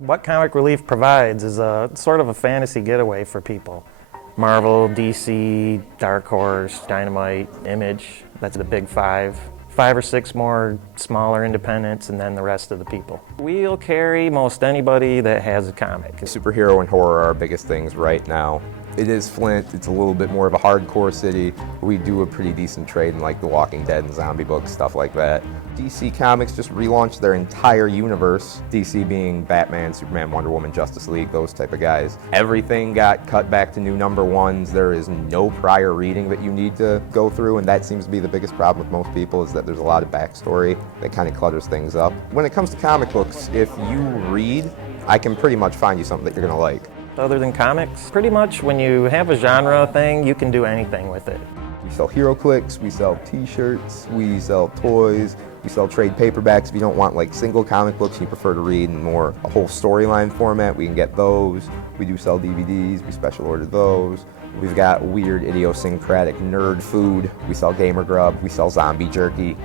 What Comic Relief provides is a sort of a fantasy getaway for people. Marvel, DC, Dark Horse, Dynamite, Image, that's the big five. 5 or 6 more smaller independents, and then the rest of the people. We'll carry most anybody that has a comic. Superhero and horror are our biggest things right now. It is Flint, it's a little bit more of a hardcore city. We do a pretty decent trade in like The Walking Dead and zombie books, stuff like that. DC Comics just relaunched their entire universe, DC being Batman, Superman, Wonder Woman, Justice League, those type of guys. Everything got cut back to new #1s. There is no prior reading that you need to go through, and that seems to be the biggest problem with most people, is that there's a lot of backstory that kind of clutters things up. When it comes to comic books, if you read, I can pretty much find you something that you're gonna like. Other than comics, pretty much when you have a genre thing, you can do anything with it. We sell hero clicks, we sell t-shirts, we sell toys, we sell trade paperbacks. If you don't want like single comic books and you prefer to read in more a whole storyline format, we can get those. We do sell DVDs, we special order those. We've got weird idiosyncratic nerd food. We sell gamer grub, we sell zombie jerky.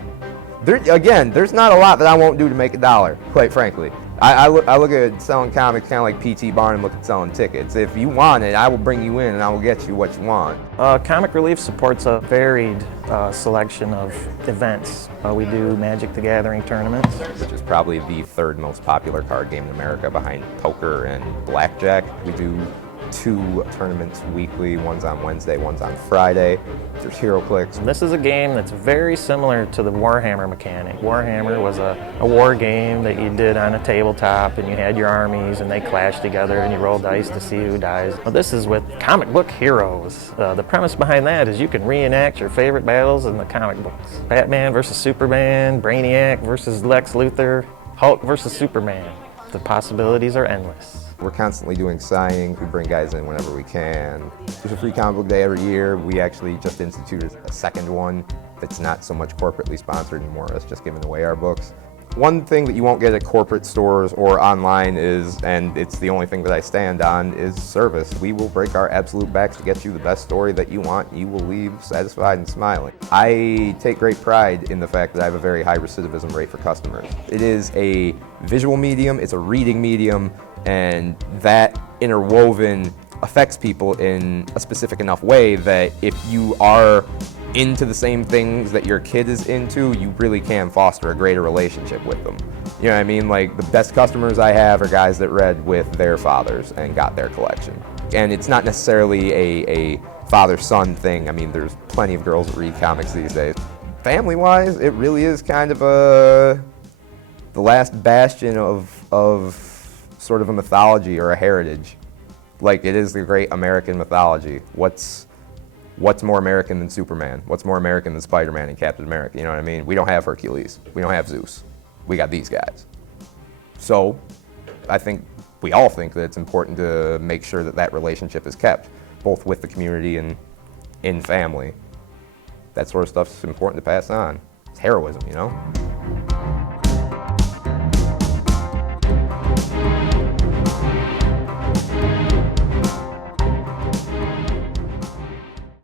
Again, there's not a lot that I won't do to make a dollar, quite frankly. I look at selling comics kind of like P.T. Barnum look at selling tickets. If you want it, I will bring you in and I will get you what you want. Comic Relief supports a varied selection of events. We do Magic the Gathering tournaments, which is probably the 3rd most popular card game in America behind poker and blackjack. We do 2 tournaments weekly, one's on Wednesday, one's on Friday. There's hero clicks. This is a game that's very similar to the Warhammer mechanic. Warhammer was a war game that you did on a tabletop, and you had your armies and they clashed together and you roll dice to see who dies. Well, this is with comic book heroes. The premise behind that is you can reenact your favorite battles in the comic books. Batman versus Superman, Brainiac versus Lex Luthor, Hulk versus Superman. The possibilities are endless. We're constantly doing signings. We bring guys in whenever we can. There's a free comic book day every year. We actually just instituted a 2nd one that's not so much corporately sponsored anymore. That's just giving away our books. One thing that you won't get at corporate stores or online is, and it's the only thing that I stand on, is service. We will break our absolute backs to get you the best story that you want. You will leave satisfied and smiling. I take great pride in the fact that I have a very high recidivism rate for customers. It is a visual medium, it's a reading medium, and that interwoven affects people in a specific enough way that if you are into the same things that your kid is into, you really can foster a greater relationship with them. You know what I mean? Like, the best customers I have are guys that read with their fathers and got their collection. And it's not necessarily a father-son thing. I mean, there's plenty of girls that read comics these days. Family-wise, it really is kind of the last bastion of sort of a mythology or a heritage. Like, it is the great American mythology. What's more American than Superman? What's more American than Spider-Man and Captain America? You know what I mean? We don't have Hercules. We don't have Zeus. We got these guys. So I think we all think that it's important to make sure that that relationship is kept, both with the community and in family. That sort of stuff's important to pass on. It's heroism, you know?